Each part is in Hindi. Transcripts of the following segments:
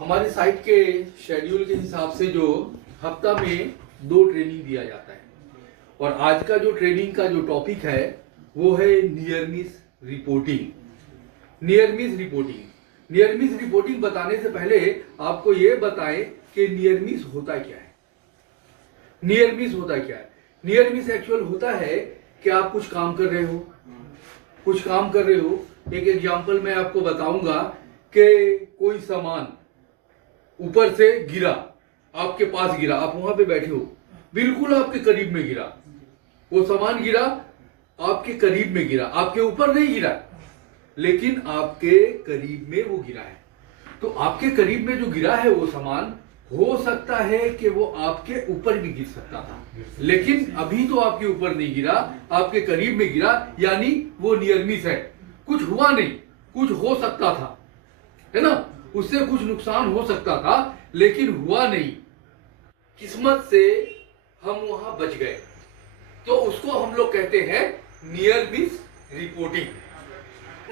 हमारे साइट के शेड्यूल के हिसाब से जो हफ्ता में 2 ट्रेनिंग दिया जाता है और आज का जो ट्रेनिंग का जो टॉपिक है वो है near miss reporting. Near miss reporting near miss reporting बताने से पहले आपको ये बताएं कि नियर मिस होता क्या है। नियर मिस होता क्या है? नियर मिस एक्चुअल होता है कि आप कुछ काम कर रहे हो, एक एग्जांपल मैं आपको बताऊंगा कि कोई सामान ऊपर से गिरा, आपके पास गिरा, आप वहां पे बैठे हो, बिल्कुल आपके करीब में गिरा, वो सामान गिरा, आपके करीब में गिरा, आपके ऊपर नहीं गिरा लेकिन आपके करीब में वो गिरा है। तो आपके करीब में जो गिरा है वो सामान हो सकता है कि वो आपके ऊपर भी गिर सकता था, लेकिन अभी तो आपके ऊपर नहीं गिरा, आपके करीब में गिरा, यानी वो नियर मिस है। कुछ हुआ नहीं, कुछ हो सकता था, है ना, उससे कुछ नुकसान हो सकता था लेकिन हुआ नहीं, किस्मत से हम वहां बच गए, तो उसको हम लोग कहते हैं नियर मिस रिपोर्टिंग।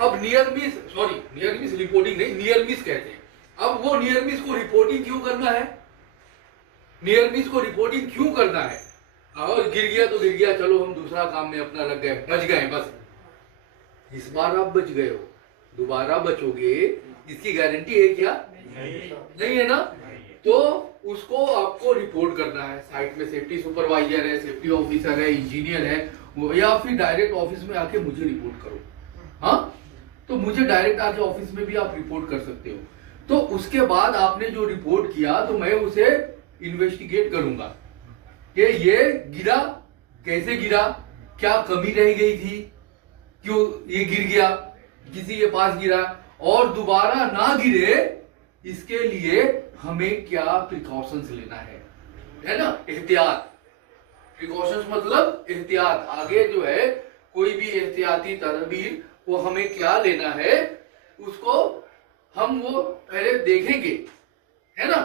अब नियर मिस रिपोर्टिंग नहीं, नियर मिस कहते हैं। अब वो नियर मिस को रिपोर्टिंग क्यों करना है? नियर मिस को रिपोर्टिंग क्यों करना है? और गिर गया तो गिर गया, चलो हम दूसरा काम में अपना लग गए, बच गए, बस इस बार आप बच गए हो, दोबारा बचोगे इसकी गारंटी है क्या? नहीं है ना। तो उसको आपको रिपोर्ट करना है। साइट में सेफ्टी सुपरवाइजर है, सेफ्टी ऑफिसर है, इंजीनियर है, या फिर डायरेक्ट ऑफिस में आके मुझे रिपोर्ट करो। हाँ, तो मुझे डायरेक्ट आके ऑफिस में भी आप रिपोर्ट कर सकते हो। तो उसके बाद आपने जो रिपोर्ट किया तो मैं उसे इन्वेस्टिगेट करूंगा कि ये गिरा, कैसे गिरा, क्या कमी रह गई थी, क्यों ये गिर गया, किसी के पास गिरा, और दोबारा ना गिरे इसके लिए हमें क्या प्रिकॉशंस लेना है ना, एहतियात। प्रिकॉशंस मतलब एहतियात, आगे जो है कोई भी एहतियाती तदबीर वो हमें क्या लेना है उसको हम वो पहले देखेंगे, है ना।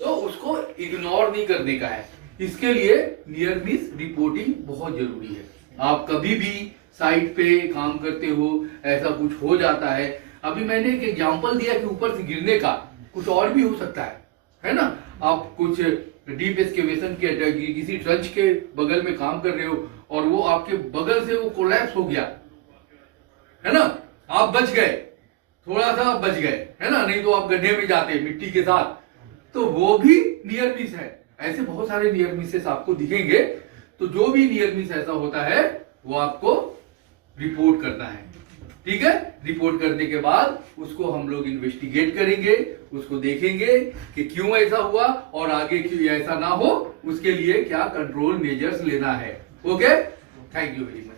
तो उसको इग्नोर नहीं करने का है, इसके लिए नियर मिस रिपोर्टिंग बहुत जरूरी है। आप कभी भी साइट पे काम करते हो, ऐसा कुछ हो जाता है, अभी मैंने एक एग्जांपल दिया कि ऊपर से गिरने का, कुछ और भी हो सकता है ना। आप कुछ डीप एक्सकेवेशन के किसी ट्रंच के बगल में काम कर रहे हो और वो आपके बगल से वो कोलैप्स हो गया, है ना, आप बच गए, थोड़ा सा आप बच गए, है ना, नहीं तो आप गड्ढे में जाते मिट्टी के साथ, तो वो भी नियर मिस है। ऐसे बहुत सारे नियर मिसेस आपको दिखेंगे। तो जो भी नियर मिस ऐसा होता है वो आपको रिपोर्ट करना है, ठीक है। रिपोर्ट करने के बाद उसको हम लोग इन्वेस्टिगेट करेंगे, उसको देखेंगे कि क्यों ऐसा हुआ और आगे क्यों ऐसा ना हो, उसके लिए क्या कंट्रोल मेजर्स लेना है। Okay, thank you very much.